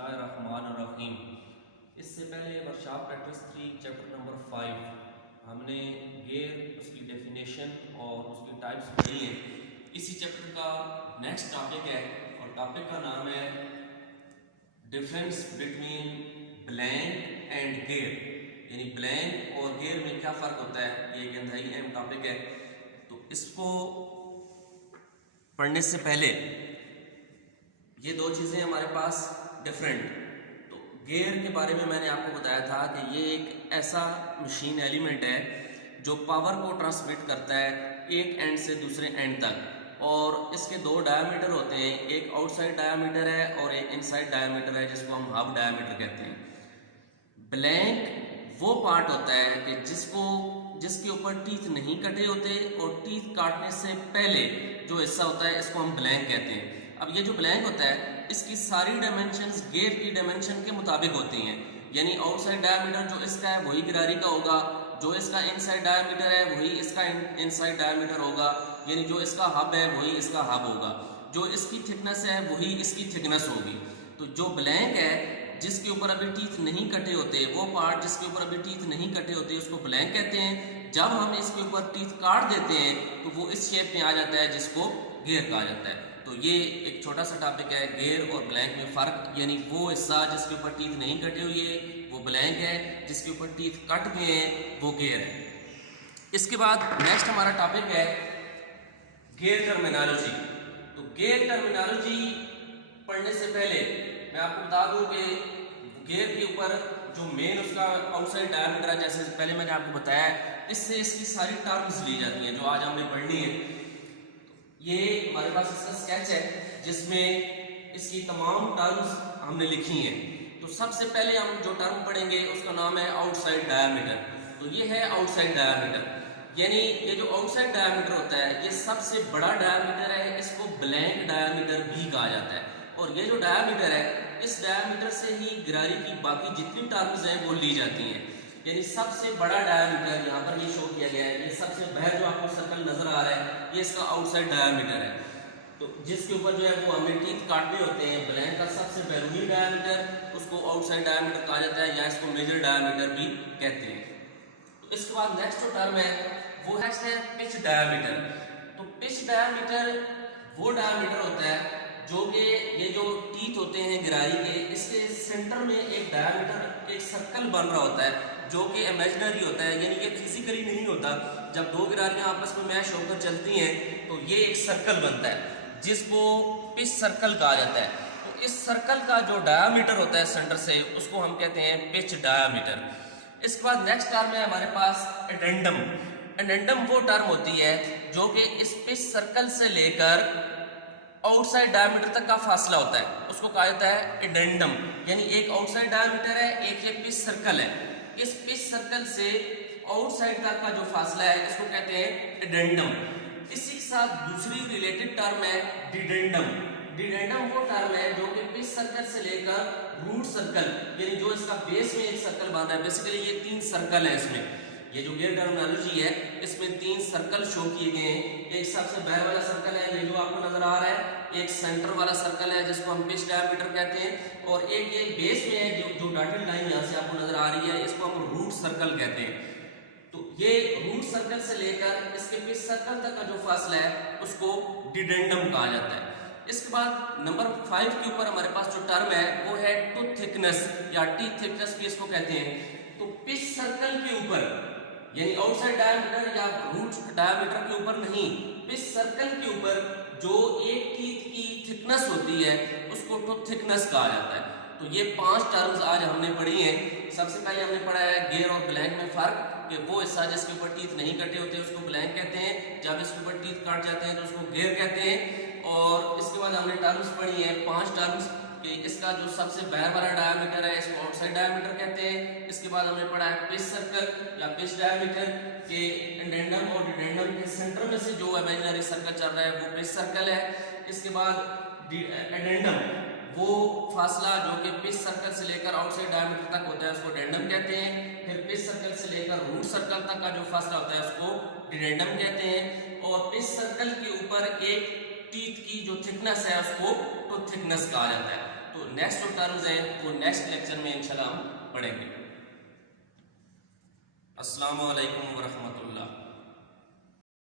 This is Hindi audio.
बिस्मिल्लाहिर्रहमानिर्रहीम। इससे पहले वर्कशॉप प्रैक्टिस 3 चैप्टर नंबर 5 हमने गेयर, उसकी डेफिनेशन और उसकी टाइप्स पढ़ी है। इसी चैप्टर का नेक्स्ट टॉपिक है और टॉपिक का नाम है difference between blank and gear, यानी ब्लैंक और गेयर में क्या फ़र्क होता है। ये एक इंतहाई अहम टॉपिक है। तो इसको पढ़ने से पहले ये दो चीज़ें हमारे पास डिफरेंट। तो गेयर के बारे में मैंने आपको बताया था कि ये एक ऐसा मशीन एलिमेंट है जो पावर को ट्रांसमिट करता है एक एंड से दूसरे एंड तक, और इसके दो डायामीटर होते हैं, एक आउटसाइड डायामीटर है और एक इनसाइड डायामीटर है जिसको हम हब डायामीटर कहते हैं। ब्लैंक वो पार्ट होता है कि जिसके ऊपर टीथ नहीं कटे होते और टीथ काटने से पहले जो हिस्सा होता है इसको हम ब्लैंक कहते हैं। अब ये जो ब्लैंक होता है इसकी सारी डायमेंशंस गेयर की डायमेंशन के मुताबिक होती हैं, यानी आउटसाइड डायामीटर जो इसका है वही गिरारी का होगा, जो इसका इनसाइड डायामीटर है वही इसका इनसाइड डायामीटर होगा, यानी जो इसका हब है वही इसका हब होगा, जो इसकी थिकनेस है वही इसकी थिकनेस होगी। तो जो ब्लैंक है जिसके ऊपर अभी टीथ नहीं कटे होते, वो पार्ट जिसके ऊपर अभी टीथ नहीं कटे होते उसको ब्लैंक कहते हैं। जब हम इसके ऊपर टीथ काट देते हैं तो वो इस शेप में आ जाता है जिसको गेयर कहा जाता है। तो ये एक छोटा सा टॉपिक है, गेयर और ब्लैंक में फ़र्क, यानी वो हिस्सा जिसके ऊपर टीथ नहीं कटे हुए वो ब्लैंक है, जिसके ऊपर टीथ कट गए हैं वो गेयर है। इसके बाद नेक्स्ट हमारा टॉपिक है गेयर टर्मिनोलॉजी। तो गेयर टर्मिनोलॉजी पढ़ने से पहले मैं आपको बता दूं कि गेयर के ऊपर जो मेन उसका आउटसाइड डायामीटर है, जैसे पहले मैंने आपको बताया, इससे इसकी सारी टर्म्स ली जाती हैं जो आज हमने पढ़नी है। ये हमारे पास इसका स्केच है जिसमें इसकी तमाम टर्म्स हमने लिखी हैं। तो सबसे पहले हम जो टर्म पढ़ेंगे उसका नाम है आउटसाइड डायामीटर। तो ये है आउटसाइड डायामीटर, यानी ये जो आउटसाइड डायामीटर होता है ये सबसे बड़ा डायामीटर है, इसको ब्लैंक डायामीटर भी कहा जाता है। और ये जो डायामीटर है इस डायामीटर से ही गिरारी की बाकी जितनी टर्म्स हैं वो ली जाती हैं, यानी सबसे बड़ा डायामीटर यहाँ पर ये शो किया गया है। ये सबसे बाहर जो आपको सर्कल नजर आ रहा है ये इसका आउटसाइड डायामीटर है। तो जिसके ऊपर जो है वो हमें टीथ काटने होते हैं, ब्लैंक का सबसे बैरूनी डायामीटर उसको आउटसाइड डायामीटर कहा जाता है या इसको मेजर डायामीटर भी कहते हैं। तो इसके बाद नेक्स्ट जो टर्म है वो नेक्स्ट है पिच डायामीटर। तो पिच डायामीटर वो डायामीटर होता है जो कि ये जो टीथ होते हैं गिरारी के, इसके सेंटर में एक डायामीटर एक सर्कल बन रहा होता है जो कि इमेजिनरी होता है, यानी ये फिजिकली नहीं होता। जब दो गिरारियां आपस में मैश होकर चलती हैं तो ये एक सर्कल बनता है जिसको पिच सर्कल कहा जाता है। तो इस सर्कल का जो डायामीटर होता है सेंटर से उसको हम कहते हैं पिच डायामीटर। इसके बाद नेक्स्ट टर्म है हमारे पास एडेंडम। एडेंडम वो टर्म होती है जो कि इस पिच सर्कल से लेकर आउटसाइड डायमीटर तक का फासला होता है, उसको कहा जाता है एडेंडम। यानी एक आउटसाइड डायमीटर है, एक ये पिच सर्कल है, इस पिच सर्कल से आउटसाइड तक का जो फासला है इसको कहते हैं एडेंडम। इसी के साथ दूसरी रिलेटेड टर्म है डिडेंडम। डिडेंडम वो टर्म है जो कि पिच सर्कल से लेकर रूट सर्कल, यानी जो इसका बेस में एक सर्कल बन रहा है, बेसिकली ये 3 सर्कल है इसमें। ये जो गेयर टर्मिनोलॉजी है इसमें 3 सर्कल शो किए गए हैं। एक सबसे बाहर वाला सर्कल है ये जो आपको नजर आ रहा है, एक सेंटर वाला सर्कल है जिसको हम पिच डायमीटर कहते हैं, और एक ये बेस में है जो डॉटेड लाइन यहाँ से आपको नजर आ रही है इसको हम रूट सर्कल कहते हैं। तो ये रूट सर्कल से लेकर इसके पिच सर्कल तक का जो फासला है उसको डिडेंडम कहा जाता है। इसके बाद नंबर 5 के ऊपर हमारे पास जो टर्म है वो है टूथ थिकनेस या टीथ थिकनेस भी इसको कहते हैं। तो पिच सर्कल के ऊपर, यानी आउटसाइड डायमीटर या रूट डायमीटर के ऊपर नहीं, पिच सर्कल के ऊपर जो एक टीथ की थिकनेस होती है उसको टूथ थिकनेस कहा जाता है। तो ये 5 टर्म्स आज हमने पढ़ी हैं। सबसे पहले हमने पढ़ा है गेयर और ब्लैंक में फर्क, कि वो हिस्सा जिसके ऊपर टीथ नहीं कटे होते उसको ब्लैंक कहते हैं, जब इसके ऊपर टीथ काट जाते हैं तो उसको गेयर कहते हैं। और इसके बाद हमने टर्म्स पढ़ी हैं 5 टर्म्स, कि इसका जो सबसे बाहर वाला डायमीटर है इसको आउटसाइड डायमीटर कहते हैं। इसके बाद हमने पढ़ा है पिच सर्कल या पिच डायमीटर के एडेंडम और डिडेंडम के सेंटर में से जो इमेजिनरी सर्कल चल रहा है वो पिच सर्कल है। इसके बाद एडेंडम वो फासला जो कि पिच सर्कल से लेकर आउटसाइड डायमीटर तक होता है उसको एडेंडम कहते हैं। फिर पिच सर्कल से लेकर रूट सर्कल तक का जो फासला होता है उसको डिडेंडम कहते हैं। और पिच सर्कल के ऊपर एक टीथ की जो थिकनेस है उसको टूथ थिकनेस कहा जाता है। तो तो नेक्स्ट जो टर्म्स हैं वो नेक्स्ट लेक्चर में इंशाल्लाह हम पढ़ेंगे। अस्सलामु अलैकुम व रहमतुल्लाह।